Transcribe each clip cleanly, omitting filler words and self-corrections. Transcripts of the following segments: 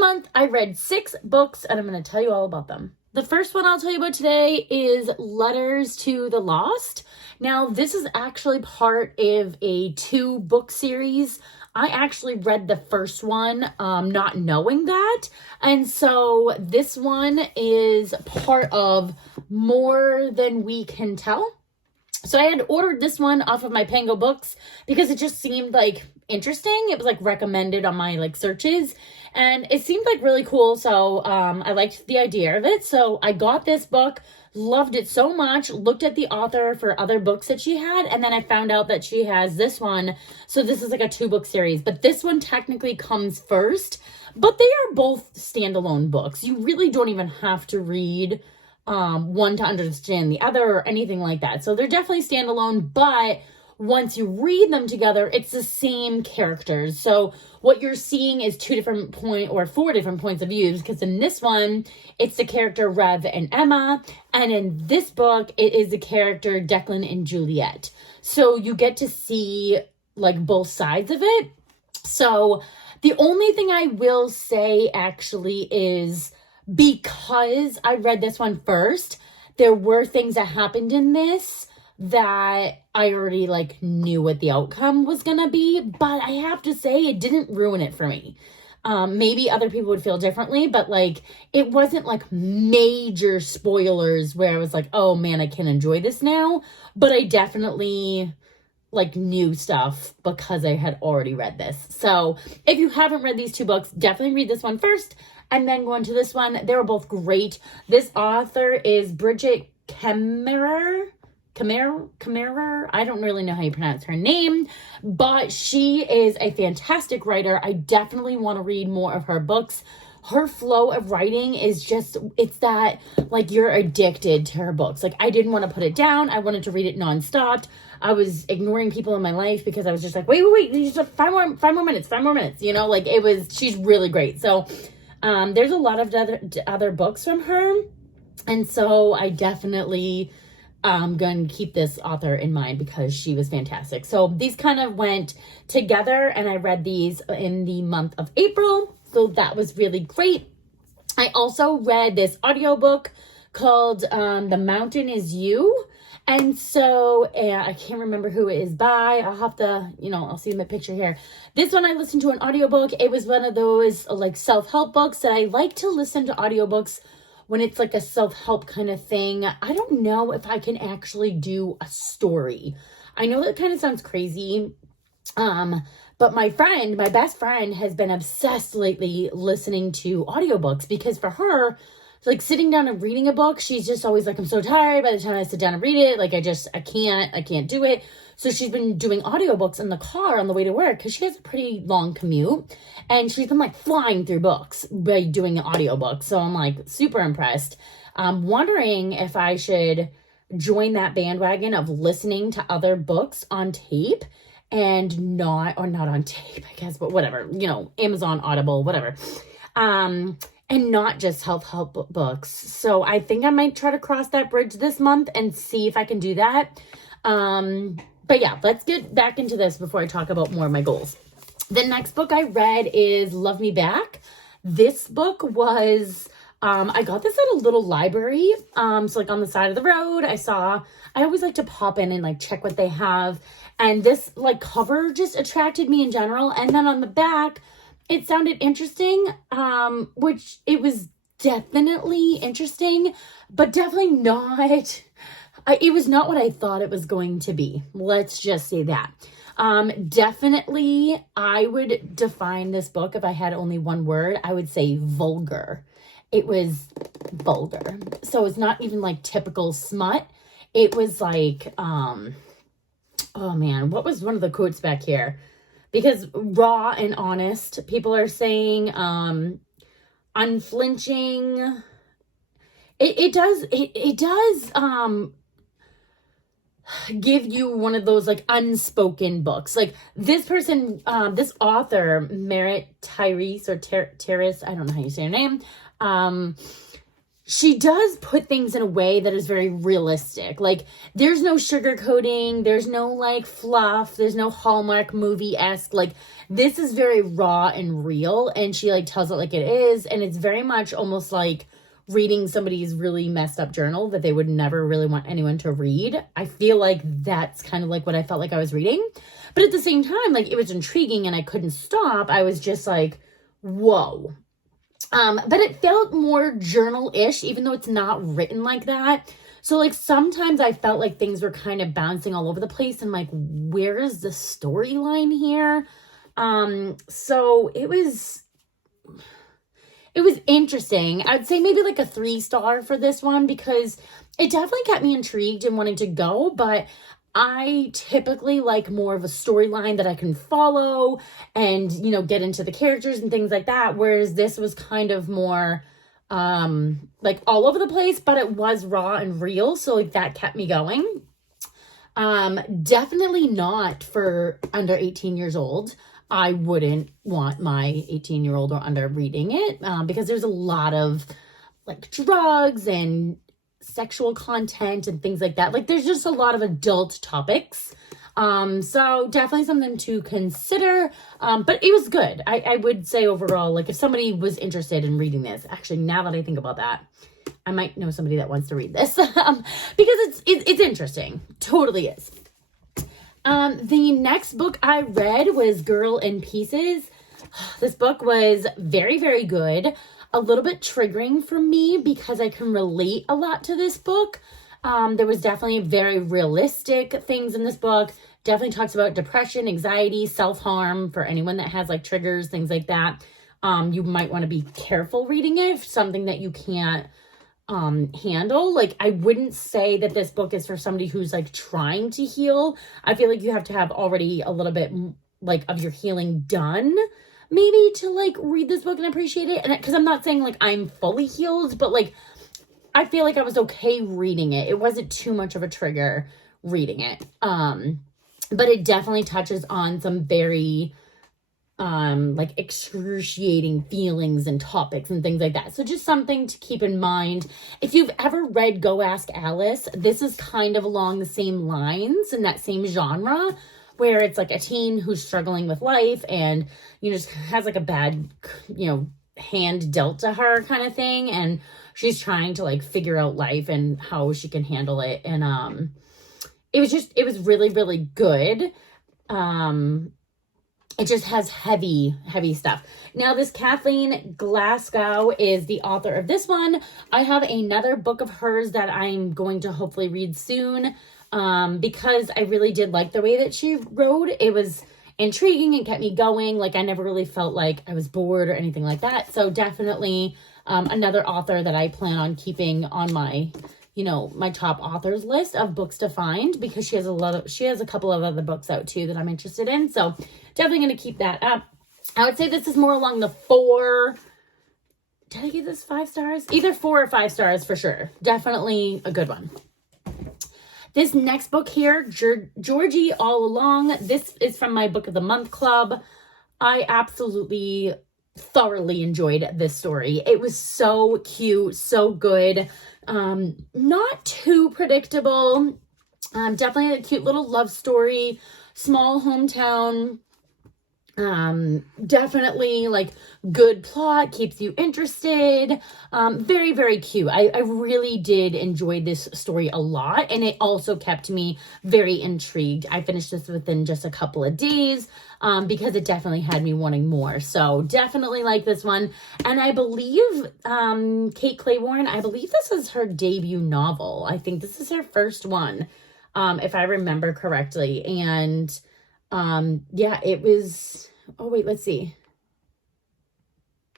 month, I read 6 books, and I'm going to tell you all about them. The first one I'll tell you about today is Letters to the Lost. Now, this is actually part of a 2-book series. I actually read the first one, not knowing that. And so this one is part of More Than We Can Tell. So I had ordered this one off of my Pango Books because it just seemed like interesting. It was like recommended on my like searches, and it seemed like really cool. So I liked the idea of it. So I got this book, loved it so much, looked at the author for other books that she had, and then I found out that she has this one. So this is like a 2-book series, but this one technically comes first, but they are both standalone books. You really don't even have to read one to understand the other or anything like that. So they're definitely standalone, but once you read them together, it's the same characters. So what you're seeing is 4 different points of view, because in this one, it's the character Rev and Emma, and in this book, it is the character Declan and Juliet. So you get to see like both sides of it. So the only thing I will say actually is, because I read this one first, there were things that happened in this that I already like knew what the outcome was gonna be, but I have to say it didn't ruin it for me. Maybe other people would feel differently, but like it wasn't like major spoilers where I was like, oh man, I can enjoy this now. But I definitely like knew stuff because I had already read this. So if you haven't read these 2 books, definitely read this one first and then go into this one. They were both great. This author is Bridget Kemmerer. I don't really know how you pronounce her name, but she is a fantastic writer. I definitely want to read more of her books. Her flow of writing is just, it's that like you're addicted to her books. Like I didn't want to put it down. I wanted to read it nonstop. I was ignoring people in my life because I was just like, wait, just 5 more minutes, you know, like it was, she's really great. So there's a lot of other books from her. And so I definitely going to keep this author in mind because she was fantastic. So these kind of went together, and I read these in the month of April. So that was really great. I also read this audiobook called The Mountain Is You. And so I can't remember who it is by. I'll have to, I'll see my picture here. This one I listened to an audiobook. It was one of those like self-help books that I like to listen to audiobooks when it's like a self-help kind of thing. I don't know if I can actually do a story. I know that kind of sounds crazy. But my best friend has been obsessed lately listening to audiobooks, because for her, like sitting down and reading a book, she's just always like, I'm so tired by the time I sit down and read it. Like I can't do it. So she's been doing audiobooks in the car on the way to work because she has a pretty long commute, and she's been like flying through books by doing the audiobook. So I'm like super impressed. I'm wondering if I should join that bandwagon of listening to other books on tape and not on tape, I guess, but whatever, Amazon, Audible, whatever. And not just self-help books. So I think I might try to cross that bridge this month and see if I can do that. But yeah, let's get back into this before I talk about more of my goals. The next book I read is Love Me Back. This book was, I got this at a little library. So like on the side of the road, I always like to pop in and like check what they have. And this like cover just attracted me in general. And then on the back, it sounded interesting, which it was definitely interesting, but definitely not, it was not what I thought it was going to be. Let's just say that. Definitely, I would define this book, if I had only one word, I would say vulgar. It was vulgar. So it's not even like typical smut. It was like, oh man, what was one of the quotes back here? Because raw and honest, people are saying, unflinching. It does give you one of those like unspoken books. Like this person, this author, Merritt Tyrese or Terrace, I don't know how you say her name. she does put things in a way that is very realistic. Like, there's no sugarcoating, there's no like fluff, there's no Hallmark movie-esque. Like, this is very raw and real, and she like tells it like it is, and it's very much almost like reading somebody's really messed up journal that they would never really want anyone to read. I feel like that's kind of like what I felt like I was reading. But at the same time, like, it was intriguing and I couldn't stop. I was just like, whoa. But it felt more journal-ish, even though it's not written like that. So, like, sometimes I felt like things were kind of bouncing all over the place. And, like, where is the storyline here? So it was interesting. I'd say maybe like a 3-star for this one, because it definitely kept me intrigued and wanting to go, but I typically like more of a storyline that I can follow and, you know, get into the characters and things like that. Whereas this was kind of more, like all over the place, but it was raw and real. So like that kept me going. Definitely not for under 18 years old. I wouldn't want my 18-year-old or under reading it, because there's a lot of like drugs and sexual content and things like that. Like, there's just a lot of adult topics. So definitely something to consider. But it was good. I would say overall, like, if somebody was interested in reading this, actually, now that I think about that, I might know somebody that wants to read this, because it's interesting. Totally is. The next book I read was Girl in Pieces. This book was very, very good. A little bit triggering for me because I can relate a lot to this book. There was definitely very realistic things in this book. Definitely talks about depression, anxiety, self-harm for anyone that has like triggers, things like that. You might want to be careful reading it. Something that you can't handle. Like, I wouldn't say that this book is for somebody who's like trying to heal. I feel like you have to have already a little bit like of your healing done, maybe, to like read this book and appreciate it. And because I'm not saying like I'm fully healed, but like I feel like I was okay reading it. It wasn't too much of a trigger reading it. But it definitely touches on some very like excruciating feelings and topics and things like that. So just something to keep in mind. If you've ever read Go Ask Alice, this is kind of along the same lines in that same genre, where it's like a teen who's struggling with life and, you know, just has like a bad, you know, hand dealt to her kind of thing. And she's trying to like figure out life and how she can handle it. And it was really, really good. It just has heavy, heavy stuff. Now, this Kathleen Glasgow is the author of this one. I have another book of hers that I'm going to hopefully read soon, because I really did like the way that she wrote. It was intriguing and kept me going. Like, I never really felt like I was bored or anything like that. So definitely another author that I plan on keeping on my, you know, my top authors list of books to find, because she has a couple of other books out too that I'm interested in. So definitely going to keep that up. I would say this is more along the 4. Did I give this 5 stars? Either 4 or 5 stars for sure. Definitely a good one. This next book here, Georgie All Along. This is from my Book of the Month Club. I absolutely thoroughly enjoyed this story. It was so cute, so good. Not too predictable. Definitely a cute little love story. Small hometown. Definitely like good plot, keeps you interested. Very, very cute. I really did enjoy this story a lot, and it also kept me very intrigued. I finished this within just a couple of days, because it definitely had me wanting more. So definitely like this one. And I believe, Kate Claiborne, I believe this is her debut novel. I think this is her first one, if I remember correctly. And, yeah, it was, oh wait, let's see.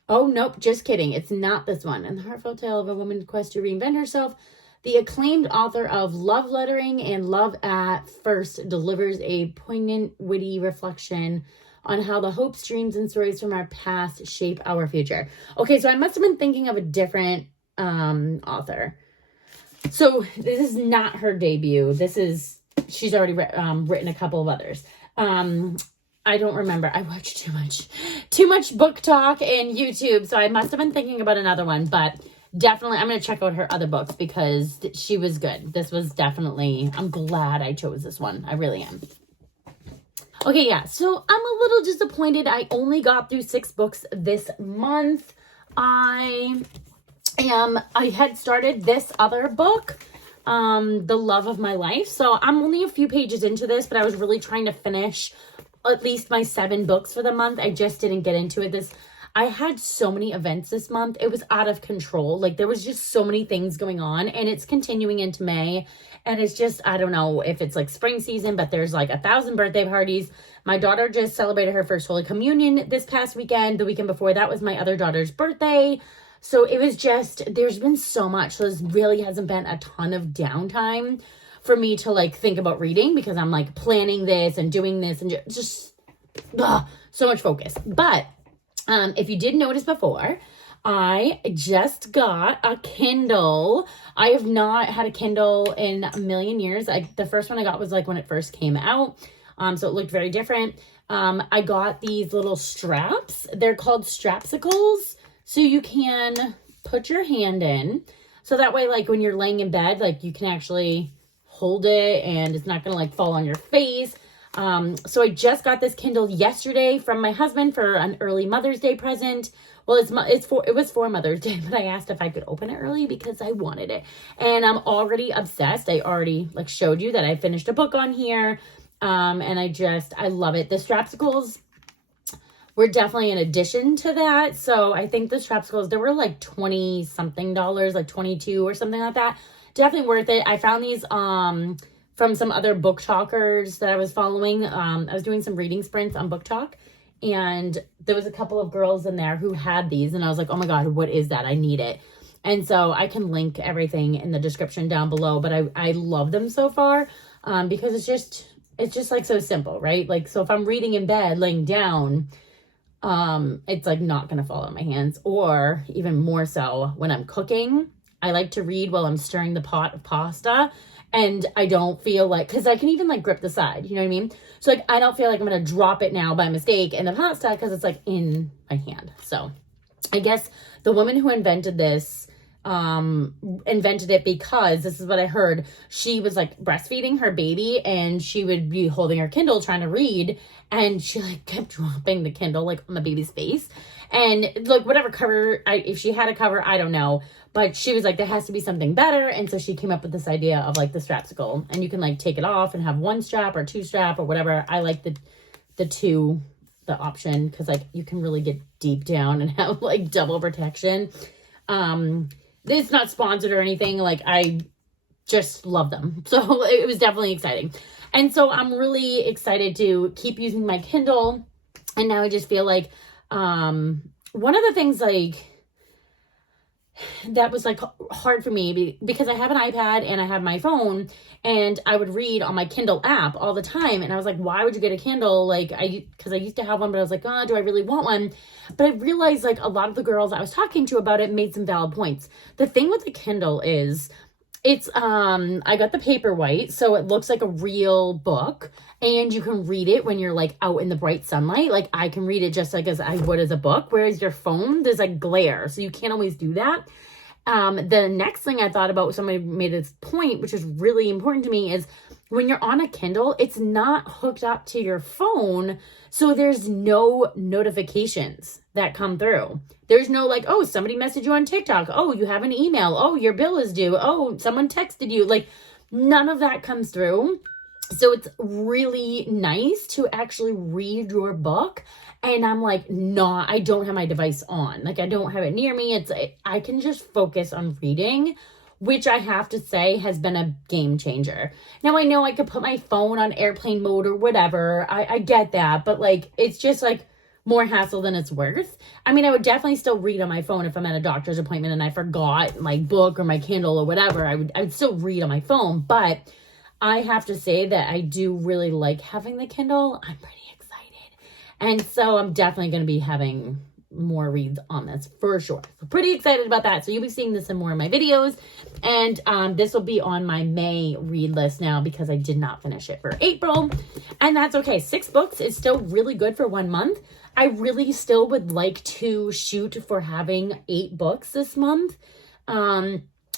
Oh, nope, just kidding. It's not this one. In the heartfelt tale of a woman's quest to reinvent herself, the acclaimed author of Love Lettering and Love at First delivers a poignant, witty reflection on how the hopes, dreams, and stories from our past shape our future. Okay, so I must have been thinking of a different author. So this is not her debut. She's already written a couple of others. I don't remember. I watch too much book talk and YouTube, so I must have been thinking about another one, but definitely, I'm going to check out her other books because she was good. This was definitely, I'm glad I chose this one. I really am. Okay, yeah, so I'm a little disappointed. I only got through 6 books this month. I had started this other book, The Love of My Life. So I'm only a few pages into this, but I was really trying to finish at least my 7 books for the month. I just didn't get into it. I had so many events this month. It was out of control. Like, there was just so many things going on, and it's continuing into May. And it's just, I don't know if it's like spring season, but there's like 1,000 birthday parties. My daughter just celebrated her first Holy Communion this past weekend. The weekend before that was my other daughter's birthday. So it was just, there's been so much. So this really hasn't been a ton of downtime for me to like think about reading, because I'm like planning this and doing this and just so much focus. But if you did notice before, I just got a Kindle. I have not had a Kindle in a million years. The first one I got was like when it first came out. So it looked very different. I got these little straps. They're called strapsicles. So you can put your hand in. So that way, like when you're laying in bed, like you can actually hold it and it's not going to like fall on your face. So I just got this Kindle yesterday from my husband for an early Mother's Day present. Well, it was for Mother's Day, but I asked if I could open it early because I wanted it. And I'm already obsessed. I already like showed you that I finished a book on here. And I love it. The strapsicles were definitely an addition to that. So I think the strapsicles, they were like 20 something dollars, like 22 or something like that. Definitely worth it. I found these, from some other book talkers that I was following. I was doing some reading sprints on Book Talk, and there was a couple of girls in there who had these, and I was like, oh my God, what is that? I need it. And so I can link everything in the description down below, but I love them so far, because it's just like so simple, right? Like, so if I'm reading in bed, laying down, it's like not going to fall out of my hands. Or even more so when I'm cooking, I like to read while I'm stirring the pot of pasta. And I don't feel like, because I can even like grip the side, you know what I mean? So like, I don't feel like I'm going to drop it now by mistake in the pasta because it's like in my hand. So I guess the woman who invented this, invented it because, this is what I heard, she was like breastfeeding her baby and she would be holding her Kindle trying to read, and she like kept dropping the Kindle like on the baby's face. And like whatever cover, if she had a cover, I don't know. But she was like, there has to be something better. And so she came up with this idea of like the strapsicle. And you can like take it off and have 1 strap or 2 strap or whatever. I like the option, because like you can really get deep down and have like double protection. It's not sponsored or anything. Like, I just love them. So it was definitely exciting. And so I'm really excited to keep using my Kindle. And now I just feel like, one of the things like that was like hard for me, because I have an iPad and I have my phone, and I would read on my Kindle app all the time. And I was like, why would you get a Kindle? Like, because I used to have one, but I was like, oh, do I really want one? But I realized like a lot of the girls I was talking to about it made some valid points. The thing with the Kindle is, it's, I got the Paperwhite, so it looks like a real book, and you can read it when you're like out in the bright sunlight. Like, I can read it just like as I would as a book, whereas your phone, there's like glare, so you can't always do that. The next thing I thought about, somebody made this point, which is really important to me, is when you're on a Kindle, it's not hooked up to your phone, so there's no notifications that come through. There's no like, oh, somebody messaged you on TikTok. Oh, you have an email. Oh, your bill is due. Oh, someone texted you. Like, none of that comes through. So it's really nice to actually read your book. And I'm like, I don't have my device on. Like, I don't have it near me. I can just focus on reading, which I have to say has been a game changer. Now, I know I could put my phone on airplane mode or whatever. I get that. But like, it's just like more hassle than it's worth. I mean, I would definitely still read on my phone if I'm at a doctor's appointment and I forgot my book or my Kindle or whatever. I would still read on my phone. But I have to say that I do really like having the Kindle. I'm pretty excited. And so I'm definitely going to be having more reads on this for sure. So pretty excited about that. So you'll be seeing this in more of my videos. And this will be on my May read list now, because I did not finish it for April. And that's okay. 6 books is still really good for 1 month. I really still would like to shoot for having 8 books this month.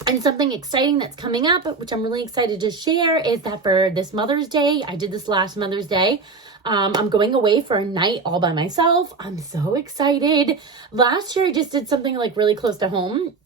And something exciting that's coming up, which I'm really excited to share, is that for this Mother's Day, I did this last Mother's Day, I'm going away for a night all by myself. I'm so excited. Last year, I just did something like really close to home,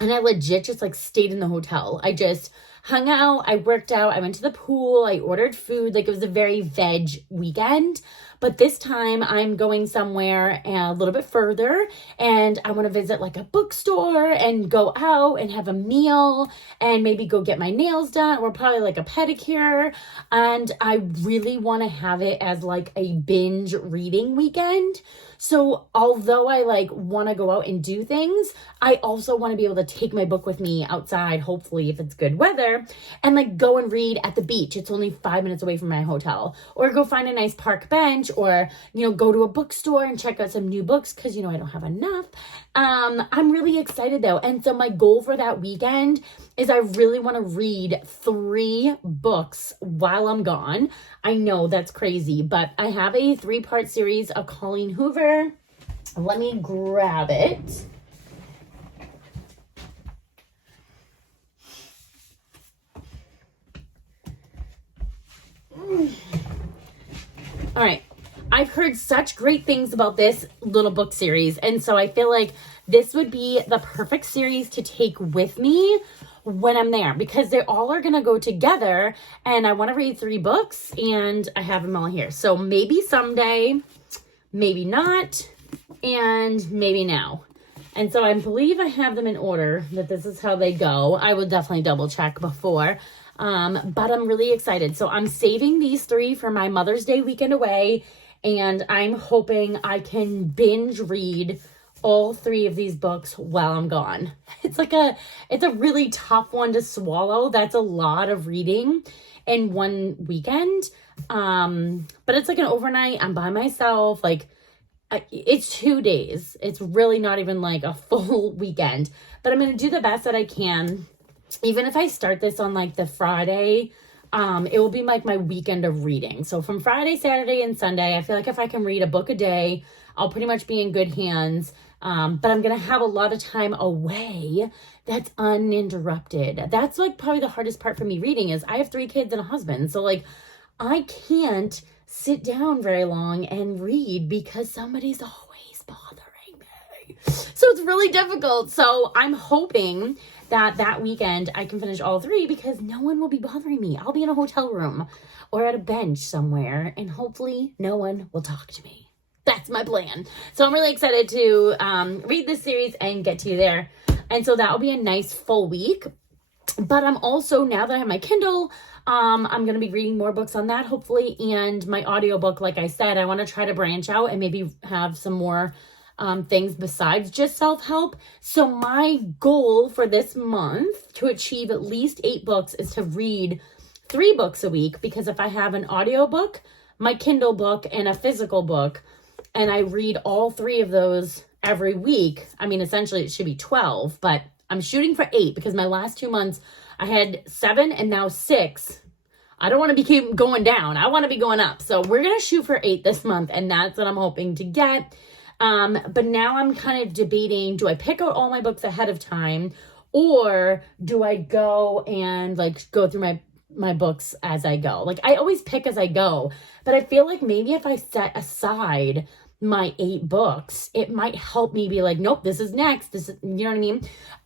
and I legit just like stayed in the hotel. I just hung out, I worked out, I went to the pool, I ordered food. Like, it was a very veg weekend. But this time I'm going somewhere a little bit further, and I want to visit like a bookstore and go out and have a meal and maybe go get my nails done, or probably like a pedicure. And I really want to have it as like a binge reading weekend. So although I like want to go out and do things, I also want to be able to take my book with me outside, hopefully if it's good weather, and like go and read at the beach. It's only 5 minutes away from my hotel, or go find a nice park bench, or, you know, go to a bookstore and check out some new books, because, you know, I don't have enough. I'm really excited though. And so my goal for that weekend is I really want to read 3 books while I'm gone. I know that's crazy, but I have a 3-part series of Colleen Hoover. Let me grab it. All right. I've heard such great things about this little book series, and so I feel like this would be the perfect series to take with me when I'm there, because they all are going to go together, and I want to read 3 books, and I have them all here. So maybe someday, maybe not, and maybe now. And so I believe I have them in order, that this is how they go. I will definitely double check before. But I'm really excited. So I'm saving these 3 for my Mother's Day weekend away, and I'm hoping I can binge read all 3 of these books while I'm gone. It's a really tough one to swallow. That's a lot of reading in one weekend. But it's like an overnight. I'm by myself. Like, it's 2 days. It's really not even like a full weekend, but I'm going to do the best that I can. Even if I start this on like the Friday, it will be like my weekend of reading. So from Friday, Saturday, and Sunday, I feel like if I can read a book a day, I'll pretty much be in good hands. But I'm going to have a lot of time away that's uninterrupted. That's like probably the hardest part for me reading is I have 3 kids and a husband. So like I can't sit down very long and read because somebody's always bothering me. So it's really difficult. So I'm hoping that weekend I can finish all 3 because no one will be bothering me. I'll be in a hotel room or at a bench somewhere, and hopefully no one will talk to me. That's my plan. So I'm really excited to read this series and get to you there. And so that'll be a nice full week. But I'm also, now that I have my Kindle, I'm going to be reading more books on that, hopefully. And my audiobook, like I said, I want to try to branch out and maybe have some more things besides just self-help. So my goal for this month to achieve at least 8 books is to read 3 books a week. Because if I have an audiobook, my Kindle book, and a physical book, and I read all 3 of those every week, I mean, essentially it should be 12, but I'm shooting for 8 because my last 2 months I had 7 and now 6. I don't want to keep going down. I want to be going up. So we're going to shoot for 8 this month, and that's what I'm hoping to get. But now I'm kind of debating, do I pick out all my books ahead of time, or do I go and like go through my books as I go? Like, I always pick as I go, but I feel like maybe if I set aside my 8 books, it might help me be like, nope, this is next. This is, you know what I mean?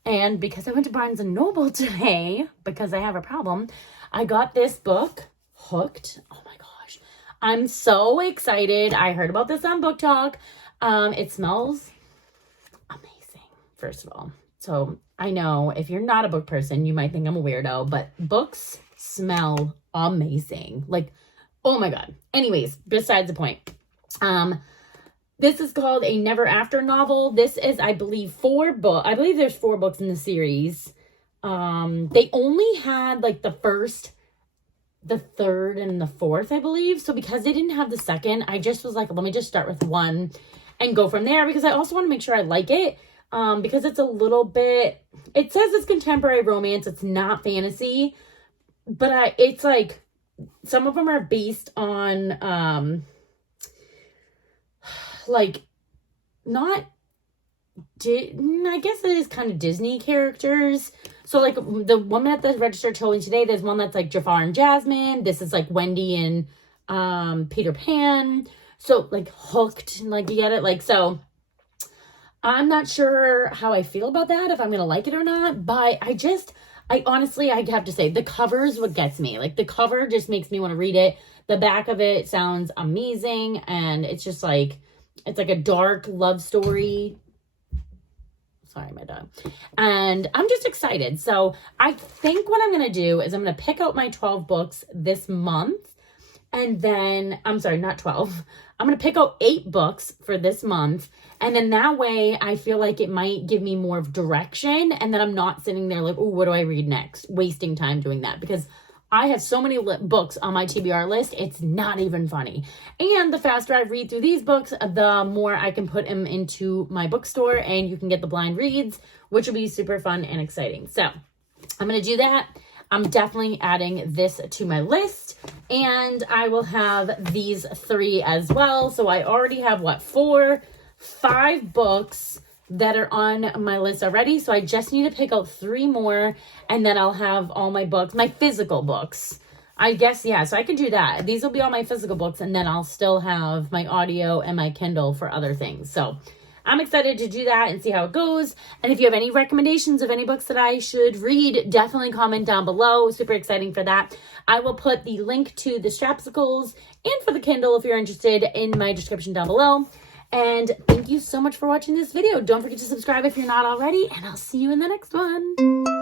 And because I went to Barnes & Noble today, because I have a problem, I got this book, Hooked. Oh my gosh. I'm so excited. I heard about this on Book Talk. It smells amazing, first of all. So I know if you're not a book person, you might think I'm a weirdo, but books smell amazing. Like, oh my God. Anyways, besides the point. This is called a Never After novel. This is, I believe, 4 books. I believe there's 4 books in the series. They only had like the first, the third, and the fourth, I believe. So because they didn't have the second, I just was like, let me just start with 1 and go from there, because I also want to make sure I like it. Because it's a little bit, it says it's contemporary romance. It's not fantasy, but it's like, some of them are based on, like, not I guess it is kind of Disney characters. So like the woman at the register told me today, there's one that's like Jafar and Jasmine. This is like Wendy and Peter Pan. So like hooked, like you get it? Like, so I'm not sure how I feel about that, if I'm going to like it or not, but I honestly, I have to say the cover is what gets me. Like the cover just makes me want to read it. The back of it sounds amazing. And it's just like, it's like a dark love story. Sorry, my dog. And I'm just excited. So I think what I'm going to do is I'm going to pick out my 12 books this month. And then, I'm sorry, not 12. I'm going to pick out 8 books for this month. And then that way I feel like it might give me more of direction. And then I'm not sitting there like, oh, what do I read next? Wasting time doing that, because I have so many books on my TBR list. It's not even funny. And the faster I read through these books, the more I can put them into my bookstore and you can get the blind reads, which will be super fun and exciting. So I'm going to do that. I'm definitely adding this to my list, and I will have these 3 as well. So I already have 5 books that are on my list already. So I just need to pick out 3 more, and then I'll have all my books, my physical books. I guess, yeah, so I can do that. These will be all my physical books, and then I'll still have my audio and my Kindle for other things. So I'm excited to do that and see how it goes. And if you have any recommendations of any books that I should read, definitely comment down below. Super exciting for that. I will put the link to the Strapsicles and for the Kindle if you're interested in my description down below. And thank you so much for watching this video. Don't forget to subscribe if you're not already, and I'll see you in the next one.